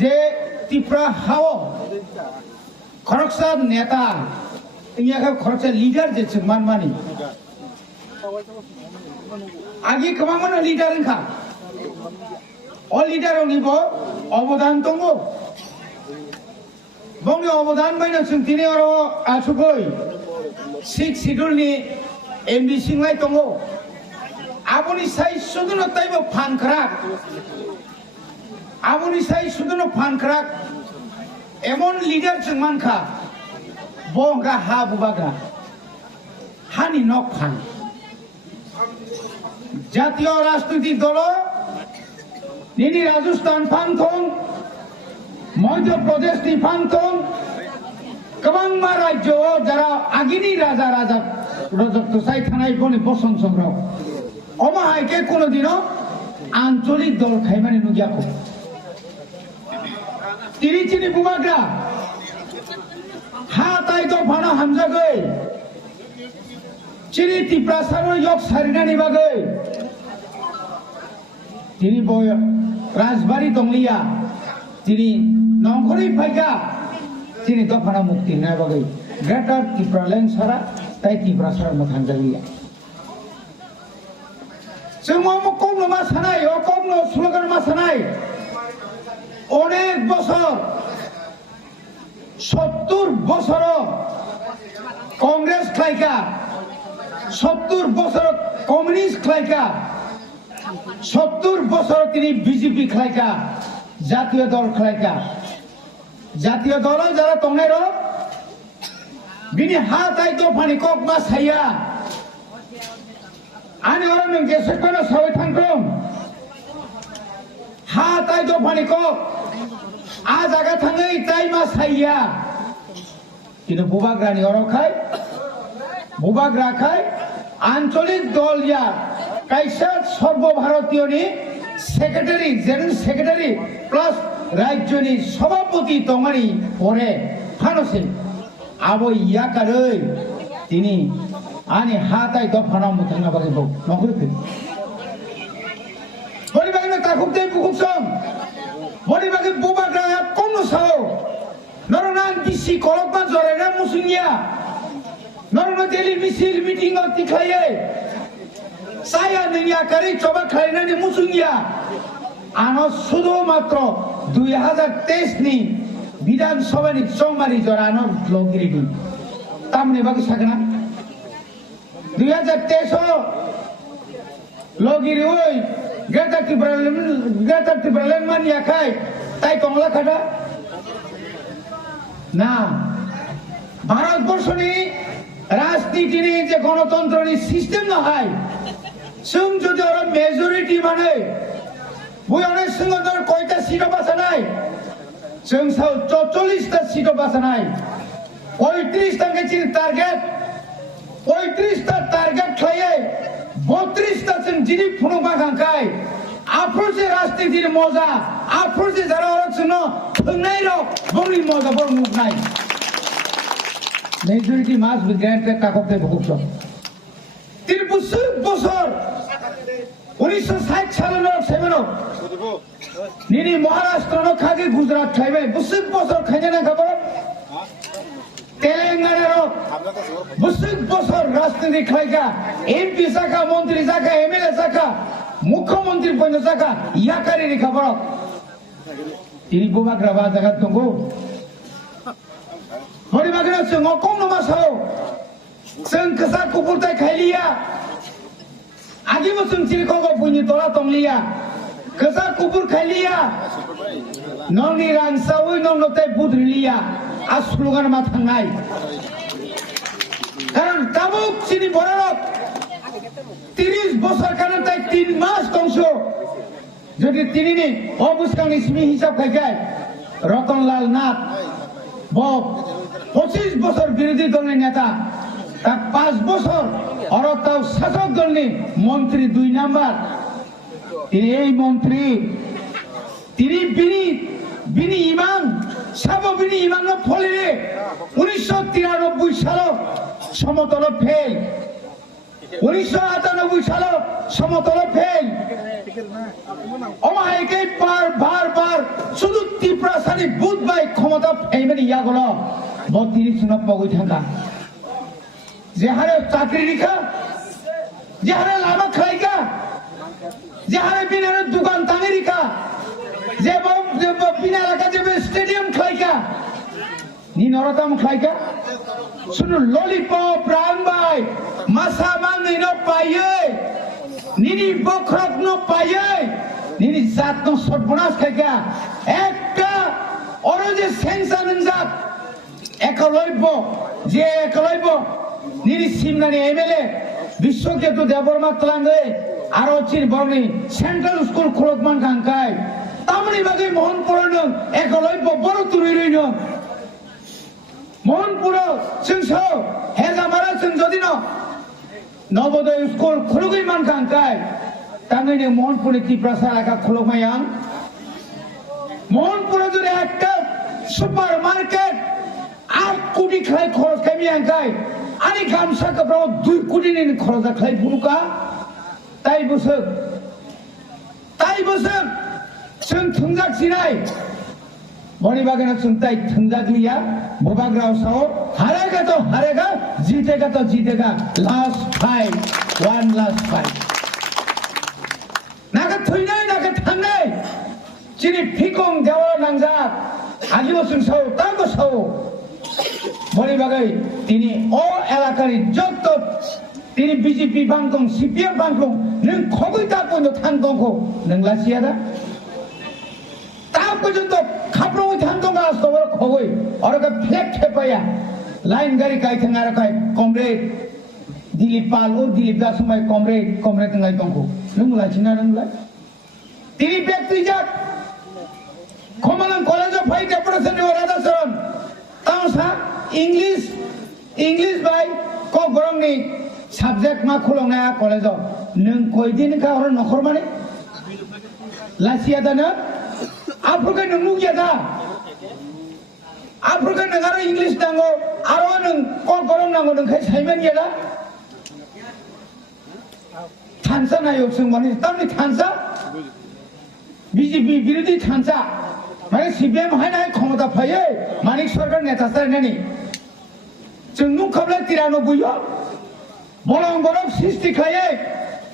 যে ত্রিপুরা হাও খরকসা নেতা ইয়াকে খরকসা লিডার যে মানমানি আগে কমানো লিডার খা অ লিডার নিব অবদান দङ বংনি অবদান বাইনা जों दिनै आरो आसुगै 6 শিডিউলनि एमबी सिंलाय दङ आबनि साइ सुदुनो ताइबो फानख्राक आबनि साइ सुदुनो फानख्राक एमन लिडार जों मानखा बंगा हा बुबागा हानि नक फान জাতীয় রাজনৈতিক দল নিনি রাজস্থান ফানথং মধ্যপ্রদেশ नि ফানথং गोबां राज्योआव যারা আগিনি রাজা রাজা রাজত্ব চাই থানায় বনে বসন সংগ্রাম অমাহাইকে কোনোদিনও আঞ্চলিক দল খাইমানি নুগিয়াকো তিরিচিনি বুমাগ্রা হা তাই তো ফানা হামজাগৈ চিনি ত্রিপ্রাসার ইয়ক সারিনানি বাগৈ তিনি রাজবাড়ি দংলিয়া তিনি নংখরি ফাইকা তিনি দফানা মুক্তি নাই বাগৈ গ্রেটার ত্রিপুরাল্যান্ড সারা তাই ত্রিপ্রাসার মথানজাগিয়া जों कम मा सानाय कम स्लोगान मा सानाय अनेक बছর 70 বছর कांग्रेस खायका 70 বছর कम्युनिस्ट खायका 70 বছর তিনি বিজেপি खायका জাতীয় দল खायका জাতীয় দল যারা তংনাই র বিনি হাতাই তো ফানি কক मा साया आनि orang nang gesekana sawai thangkrom ha tai do phani ko a jaga thangai tai ma saiya কিন্তু বুবাগ্রানি অরখাই বুবাগ্রা খাই আঞ্চলিক দল ইয়া কাইসা সর্বভারতীয় নি সেক্রেটারি জেনারেল সেক্রেটারি প্লাস রাজ্যনি সভাপতি তমানি পরে ফানসে আবো ইয়াকারই তিনি आनी हाताय दफाना मुथांगा बागै बौ नखरखै बरि बागै ताखुबदे बुखुसं बरि बागै बुबाग्रा कमनो साव नरना बिसि कलकमा जरेना मुसुंगिया नरना दिल्ली मिसिल मिटिंग तिखायै साया निया करै चबा खायनानि मुसुंगिया आनो सुदो मात्र 2023 नि विधानसभानि चंमारि जरानो ब्लगिरिनि तामने बागै सागना 2023 लोगिरी ओय ग्रेटर ত্রিপুরাল্যান্ড মান याखाय তাই কমলা খাটা না ভারতবর্ষনি রাজনীতিনি যে গণতন্ত্রনি সিস্টেম না হয় जों যদি ওরা মেজরিটি মানে বই অনেক সিংহদর কয়টা সিট বাসা নাই जों 44 টা সিট বাসা নাই 35 টা গেছি টার্গেট 35 টা টার্গেট খাইয়ে 32 টা जों जिनि फुनुमा गांखाय आफोरसे राजनीतिर मजा आफोरसे जारा अरक्षण थंनाय र बंनि मजा बंमुख नाय मेजरिटी मास बि ग्रेंटेड काकपते भुकस तीन बছর 1960 সালের 7 निनि महाराष्ट्र न खागे गुजरात खाइबाय बছর खाइने ना खबर तेलंगाना बছর राजनीति खायगा एमपी जाका मंत्री जाका एमएलए जाका मुख्यमंत्री पन्नो जाका याकारि नि खबर तिनि बुबाग्रा बा जागा दंगो बरि बागरा जों कम नमा साव जों कसा कुपुरताय खाइलिया आगिबो जों चिरखगो बुनि तला तंलिया कसा कुपुर खाइलिया नंनि रांसावै नंनोताय बुद्रिलिया आ स्लोगान मा थांनाय কারণ তাবুক চিনি বড়রক 30 বছর কারণ তাই 3 মাস কংস যদি তিনি নি অবস্থানি সিমি হিসাব খাইগায় রতনলাল নাথ বব 25 বছর বিরোধী দলের নেতা তা 5 বছর অরতাও শাসক দলের মন্ত্রী 2 নাম্বার তিনি এই মন্ত্রী তিনি বিনি ইমান সাববিনি ইমান ফলে 1993 সাল সমতল ফেল 1998 সাল সমতল ফেল অমায়কে বার শুধু ত্রিপুরা সানি বুধবাই ক্ষমতা ফেমেনি ইয়াগলো বতিনি সুনা পগই থাকা যে হারে চাকরি রিখা যে হারে লাভা খাইকা যে হারে বিনারে দোকান টাঙে রিখা যে বিনা এলাকা যে স্টেডিয়াম খাইকা নি নরতাম খাইকা শুনু ললিপপ রামবাই মাসা মাংনি ন পাইয়ে নিনি বখরক ন পাইয়ে নিনি জাত ন সর্বনাশ খাইকা একটা ওর যে সেন্সান জাত একলব্য যে একলব্য নিনি সিমনানি এমএলএ বিশ্বকেতু দেববর্মা তলাঙ্গে আর চির বর্ণি সেন্ট্রাল স্কুল খোলকমান কাঙ্কাই তামনি বাগে মোহনপুর নং একলব্য বড় তুরি রইন মোহনপুর जों हेजामारा जों যদি নবোদয় স্কুল খুলুগৈ মান কাঙ্কাই তাঙ্গৈনে মোহনপুরে ত্রিপ্রাসা একা খুলুমায়াং মোহনপুরে যদি একটা সুপার মার্কেট 8 কোটি খাই খরচ খাইমি আঙ্কাই আনি গামসা কাপড় 2 কোটি নিন খরচ খাই বুনুকা তাই বসে जों थुंजाक सिनाय बड़ी बागान सुनताई थंजाक लिया बोबाग्राव साओ हारेगा जीतेगा तो जीतेगा last fight one last fight नागा थुइनाय नागा थांनाय चिनि फिकं देवा नांजा आजिबो जों साओ तागो साओ बड़ी बागाय तिनि ओ एलाकानि जत्त तिनि बीजेपी बांगदं सीपीएम बांगदं नों खगै तागो थांगदंखौ नों लासियादा পর্যন্ত খাপড়ো থানদং আসতো খবই আর কা ফ্ল্যাগ খেপায়া লাইন গাড়ি কাই থাঙ্গা রাখাই কমরেড দিলীপ পাল ও দিলীপ দাস সময় কমরেড থাঙ্গাই দংকো নংলা চিনা নংলা তিনি ব্যক্তি জাত কমলাং কলেজ অফ ফাইট অপারেশন ও রাধাচরণ তাওসা इंग्लिश बाय क गरंनि साबजेक्ट मा खुलंना कलेज नों कयदिन का हर नखर माने लासिया दाना आफ्रिका नों नुगियादा आफ्रिका नों आरो इंग्लिश नांगौ आरो नों क गरं नांगौ नोंखाय साइमेन गैयादा थानसा नायो जों माने तामनि थानसा बीजेपी बिरोधी थानसा माने सीपीएम हायनाय क्षमता फायो मानिक सरकार नेता सारनानि जों नुखाबला 93 बरं बरं सृष्टि खायो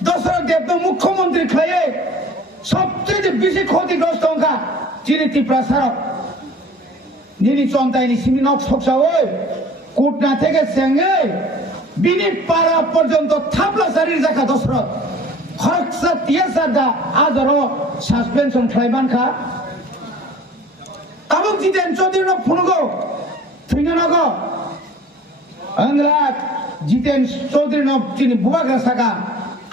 दशरथ देवनो मुख्यमंत्री खायो सबचेয়ে বেশি ক্ষতিগ্রস্ত অংকা যিনি ত্রিপ্রাসার নিনি চন্তাইনি সিমিনক সকসাওই কোটনা থেকে সেঙ্গে বিনি পাড়া পর্যন্ত থাপলাসারির জায়গা দশরথ খরচা তিয়াসাদা আজরো সাসপেনশন খাইবানখা তাবুক জিতেন চৌধুরী ফুনগো থুইনগো अंगला जितेन चौधरी चिनी बुबाग्रा साका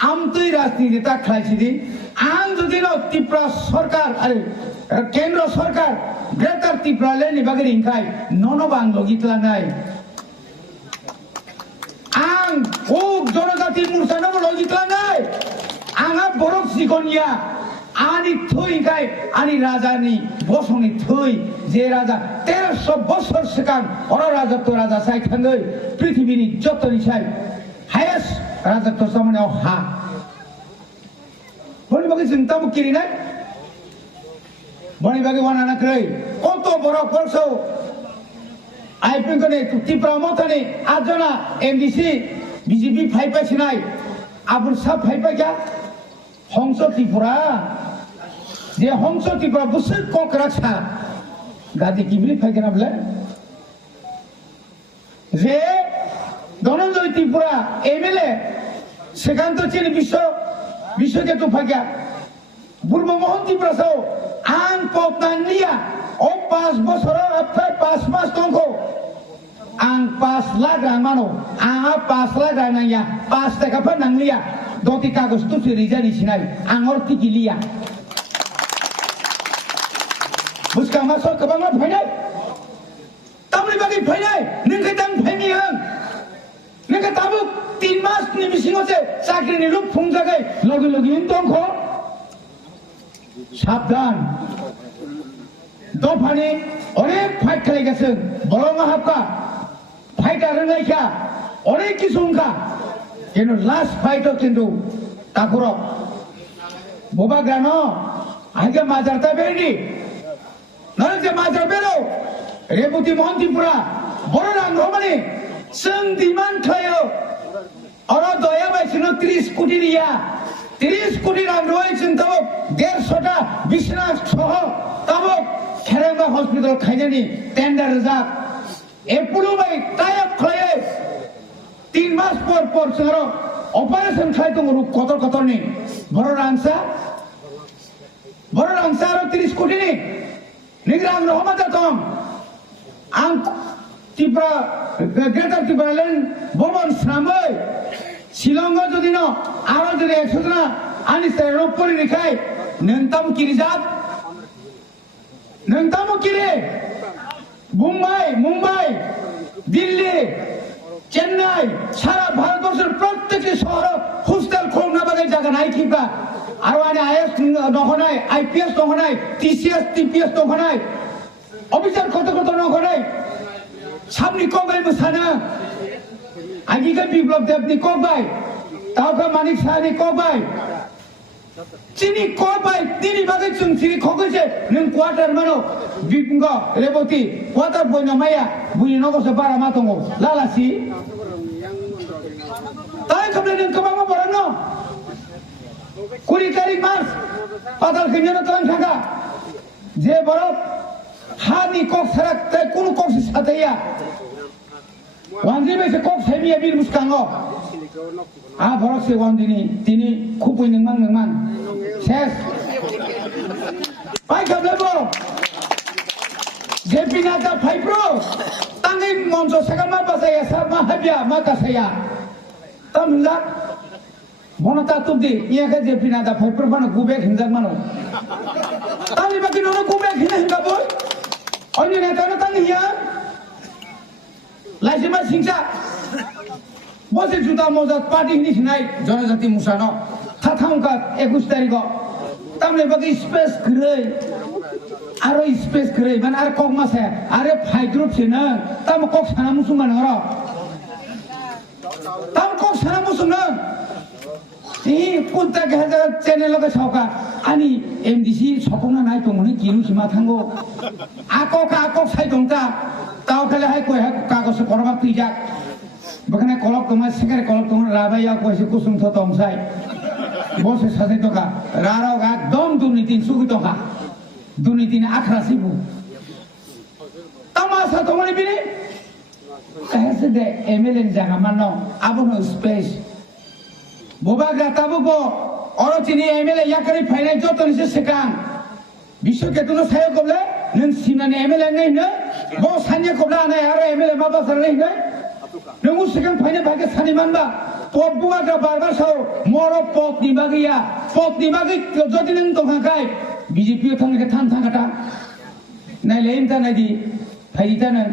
आमतै राजनीति ता खाइसिदि आं जुदि त्रिपुरा सरकार अरे केंद्र सरकार ग्रेटर त्रिपुराले नि बागरि इंखाय ननो बां लगितला नाय आं ओ जनजाति मुरसानो लगितला नाय आंहा बरफ सिगनिया आनी थैखाय आनी राजानि बसंनि थै जे राजा 1300 বছর सिगां अर राजत्व राजा साय थाङै पृथ्वीनि जतनि साय हायेस्ट राजत्व सामनायाव हा बनि बागै जों ताबो किरिनाय बनि बागै वानानाखै कत बरफ बरसौ आइपिंकनि त्रिपुरा मथानि 8 जना एमडीसी बीजेपी फाइपासिनाय आबुल सा फाइपाया हंस त्रिपुरा जे हंस त्रिपुरा बुसै ककरासा गादी किबली फाइगोना बले जे धनंजय त्रिपुरा एमएलए सेखान्त चिनि विश्व केतु फाइगा बुर्म मोहन त्रिपुरा साव आं पतनांलिया ओ 5 বছর अफ्राय 5 मास दंखौ आं 5 लाख रां मानो आंहा 5 लाख रां नांया 5 टाका फा नांलिया दति कागज तुसि रिजानि सिनाय आं और टिकिलिया बुसका मासो कबांगा फाइनाय तामनि बागै फाइनाय नोंखै दां फाइनि हं नोंखै ताबो 3 मास नि बिसिङावसे साख्रिनि लुक फुंजागै लगे लगे दंखौ साबधान दफानि अनेक फाइट खालायगासिनो बलंगा हाबका फाइटा रोंनायखा अनेक किसुंखा किन्तु लास्ट फाइटआव किन्तु ताखुराव बोबाग्रानो आगे माजारता बेरनि नों जे बाजार बेरो रेबती महंतीपुरा बड़ रां रमानी जों डिमांड खायो और दया बायसिनो 30 कोटी रिया 30 कोटी रां रय जों तब 150टा बिसना सह तब खेरेंगा हॉस्पिटल खायनानि टेंडर जा एपुलो बाय टाइप खायो 3 मास पर जों ऑपरेशन खाय दङ कतर कतरनि बड़ रांसा आरो 30 कोटीनि निग्राम रहमत दं आं त्रिपुरा ग्रेटार त्रिपुरालेण्ड भवन स्रामै शिलंआव जुदि न आरो जुदि 100 जना आंनि सायाव परिनिखाय नोंथाम किरिजाब नोंथाम किरि मुम्बाई दिल्ली चेन्नई सारा भारतवर्षের প্রত্যেকটি শহরে হোস্টেল খুলনা বাগে জায়গা নাই কিবা আর আনে আইএস নহনাই আইপিএস নহনাই টিসিএস টিপিএস নহনাই অফিসার কত নহনাই সামনি কবাই মোসানা আগিকা বিপ্লব দেবনি কবাই তাওকা মানিক সাহানি কবাই চিনি কবাই তিনি বাগে চুন চিনি খগছে নং কোয়ার্টার মানো বিপঙ্গ রেবতী কোয়ার্টার বইনা মায়া বুনি নগসে বারা মাতঙ্গ লালাসি তাই কবলে নং কবামা বরানো 20 তারিখ মাস পাতাল কিনে তখন থাকা যে বরফ হানি কক সারাক তাই কোন কক সাথেয়া ওয়ানজি বেসে কক সাইমিয়া বীর মুস্কাঙ্গ আ বরফ সে ওয়ানদিনি তিনি খুবই নংমান শেষ পাই কবলে বো জেপি নাটা ফাইপ্রো তাঙ্গি মঞ্চ সাগামা বাসায়া সামা হাবিয়া মাকাসায়া তামলা বনতা তুবদি ইয়াকে যে পিনাদা ফাইপ্রো বানো গুবে হিনজাক মানো তালি বাকি ননো গুবে হিনা হিনবা বই অন্য নেতানো তাঙ্গি হিয়া লাইসিমা সিংসা বসে জুতা মোজা পার্টি হিনিস নাই জনজাতি মুসানো থাথাউকা 21 তারিখ তামলে বাকি স্পেস গ্রই আরো স্পেস গ্রই মানে আর কক মাসে আরে ফাইগ্রুপ সিনা তাম কক সানা মুসুমান হর তাম কক সানা মুসুমান पुलता गेजेर चेनेल सावका आनी एमडीसी सकना नाय दंमोन किनु सिमा थांगो आकक साइदंता तावखाले हाय कय हाय कागज करबा पिजा बखने कलक दमा सेकेर कलक दम राबाया कयसे कुसुम थतमसाय बसे सासे टका रारावगा दम दुर्नीतिन सुगि टका दुर्नीतिन आख्रासिबु तमासा दमनि बिनि कहसे दे एमएलए जागा मानो आबनो स्पेस बोबाग्रा ताबुको अरचिनि एमएलए याकरि फाइनाय जतनिसे सेकां बिश्व केतुनो सायो कबले नों सिनानि एमएलए नै न बो सान्या कबला आनाय आरो एमएलए माबा सारनै नै नों सेकां फाइनाय भागे सानि मानबा पद बुवाग्रा बारबार साव मरो पदनि बागै जदि नों दंखाय बीजेपी थांनायखौ थांगाटा नायले इनता नायदि फाइदितानो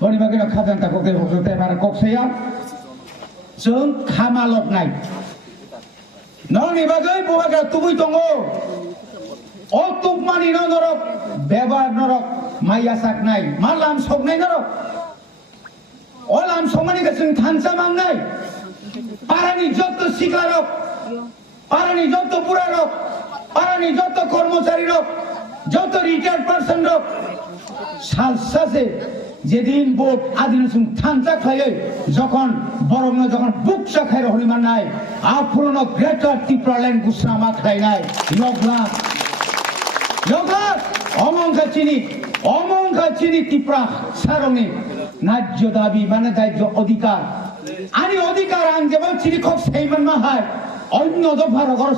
बनि बागै खाजानताखौ गे हकते बारा कक्सया जों खामालकनाय नरनि बागै बहाग्रा तुबै दङ अ तुबमानि नरक बेबार नरक माइया साकनाय मा लाम सकनाय नरक अ लाम सकमानि जों थानसा मांनाय पारानि जत्त सिख्ला रक पारानि जत्त बुढा रक पारानि जत्त कर्मचारी रक जत्त रिटायार्ड पार्सन रक सालसासे যেদিন ভোট আদিনসুম থানচা খায় যখন বরং যখন বুকসা খায় হরিমান নাই আফুরনো গ্রেটার ত্রিপুরাল্যান্ড গুসরামা খায় নাই লগলা অমংকা চিনি ত্রিপুরা সারংনি ন্যায্য দাবি মানে দায়িত্ব অধিকার আনি অধিকার আং যেমন চিনি খক সেইমান মাহায় অন্য দফার ঘর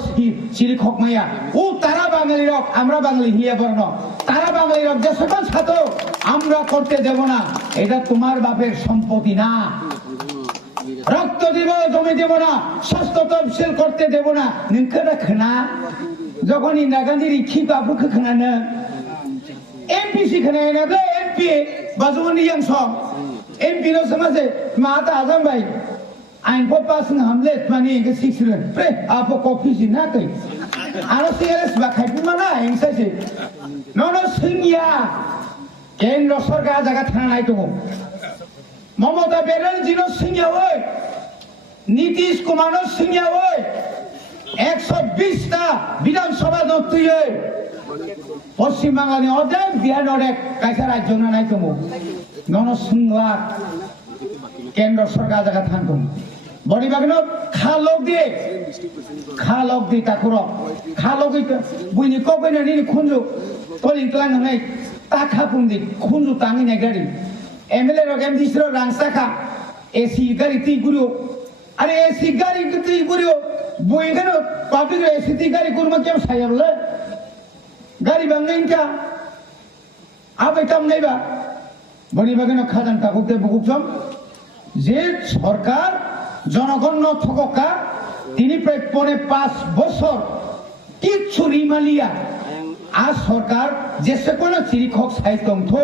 চিনি খক মাইয়া ও তারা বাঙালি রক আমরা বাঙালি হিয়া বর্ণ তারা বাঙালি রক যে সকল ছাত্র আমরা করতে দেব না এটা তোমার বাপের সম্পত্তি না রক্ত দিব জমি দেব না স্বাস্থ্য তফসিল করতে দেব না নोंखोना खोना যখন ইন্দিরা গান্ধীর কি বাবুকে खोनानो एमपीसी खोनायना बे एमपी बाजुनि यांस एमपी नो समाजे माता आजम भाई आइन को पास न हमले माने के सिक्सरे प्रे आप कॉफी जी ना कई आरो सीएस बा खाइपु माना एंसासे नो सिंगिया केन्द्र सरकार जागा थाना नाय दङ ममता बेनार्जी नो सिंगिया ओय नीतीश कुमार नो सिंगिया ओय 120 टा विधानसभा नो तुये পশ্চিম বাংলাनि অর্ধেক বিহার অর্ধেক কাইসা রাজ্য নাই দङ ननो सुंला केंद्र सरकार जगह थान दङ बड़ी बागनो खालक दि ताकुरो खालक बुइनि कबैना नि खुंजु तलिं तलां नै ताखा पुंदि खुंजु तांनि नै गाड़ी एमएलए रो एमडी रो रांसाखा एसी गाड़ी ती गुरु अरे एसी गाड़ी ती गुरु बुइगनो पब्लिक एसी ती गाड़ी गुरु केम सायाबले गाड़ी बांगनाय का आबै काम नायबा बड़ी बागनो खाजान ताकुते बुकुसम जे सरकार জনগণ ঠকা তিনি প্রায় 5 বছর কিচ্ছু রিমালিয়া আর সরকার যেসে কোনো চিরিখক সাইতং থো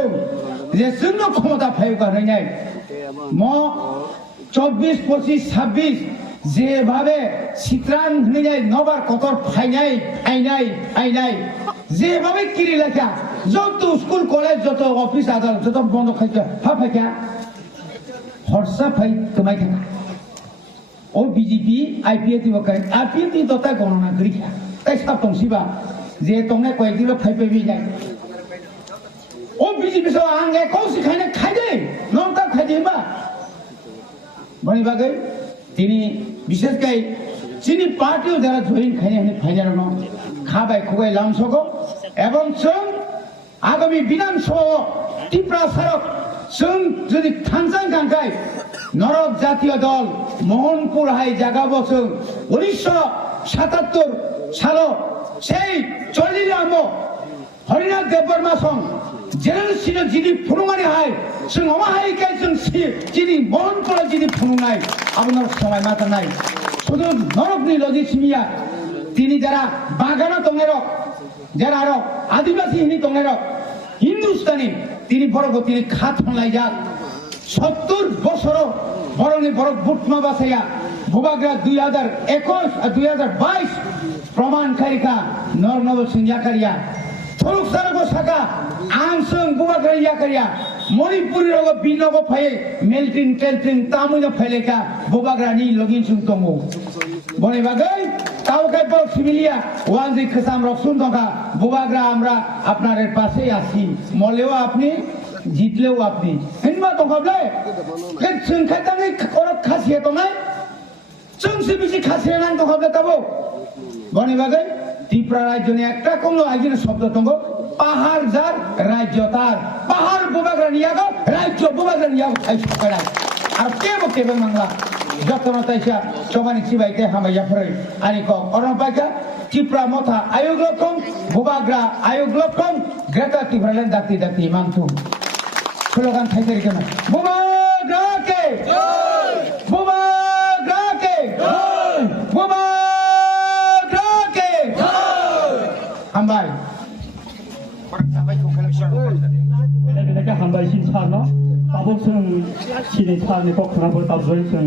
যে জন্য ক্ষমতা ফাইকা নাই ম 24 25 26 যেভাবে চিত্রান হইনাই নবার কতর ফাইনাই যেভাবে কিরি লেখা যত স্কুল কলেজ যত অফিস আদালত যত বন্ধ খাইছে ফাইকা খরচা ফাই কমাই থাকা ओ बीजेपी आईपीएटी वकाय आईपीएटी दता गणना गरिखा ताइ साब तंसिबा जे तंने कयदिबो फाइपेबि जाय ओ बीजेपी सो आं एको सिखायने खायदे नंता खायदेबा बनि बागै तिनी विशेष कै चिनी पार्टीও যারা জয়েন খায়নে হने फाइनाल न खाबाय खुगाय लामसगो এবং जों आगामी विधानसभा टिप्रा सारक जों যদি थांजां गांगाय नरक जातीय दल मोहनपुर हाई जागा बसों 1977 साल से चलिलाम हरिनाथ देवबर्मा सं जेल सिनो जिनि फुनुमानि हाय जों अमा हाय के जों जिनि मोहनपुर जिनि फुनुनाय आपनार समय माता नाय शुधु नरकनि लजिसमिया तिनि जारा बागाना दंनेरक जारा आरो आदिवासी हिनि दंनेरक हिंदुस्तानी तिनि बरगो तिनि खाथनलाय जाक 70 বছর বরণে বড় বুটমা বাসাইয়া ভুবাগ্রা 2021 2022 প্রমাণকারিকা নরনব সিংয়াকারিয়া থরুক সারগো সাকা আংসং ভুবাগ্রা ইয়াকারিয়া মণিপুরি রগ বিনগ ফায়ে মেলটিং টেলটিং তামুনা ফাইলেকা ভুবাগ্রানি লগিন সুংতমু বনে বাগাই তাওকাই পর সিমিলিয়া ওয়ানজি খসাম রসুন দকা ভুবাগ্রা আমরা আপনাদের পাশে আছি মলেও আপনি জিতলেও আপনি হিনবা দংখাবলে কে जोंखायताङै खरक खासिया दंनाय जोंसो बेसे खासिया नां दंखाबले ताबो बनि बागै त्रिपुरा राज्यनि একটা কোনো আইজিন শব্দ দङ পাহাড় যার রাজ্য তার পাহাড় বুবাগ্রানিয়াগো রাজ্য বুবাগ্রানিয়াগো থাই সকারা আর কেবো বাংলা যতন তাইসা সবানি সিবাইতে হামাইয়া ফরে আনিক অরণপাইকা त्रिपुरा मथा आयोग लक्षण बुबाग्रा आयोग लक्षण ग्रेटा त्रिपुरालेन दाक्ति मांथु स्लोगान थाइतेरि केन बुबाग्रा के हामबाय हामबाय सिन सार न आबो जों सिनि सारनि पक्षनाफोर ताबजों जों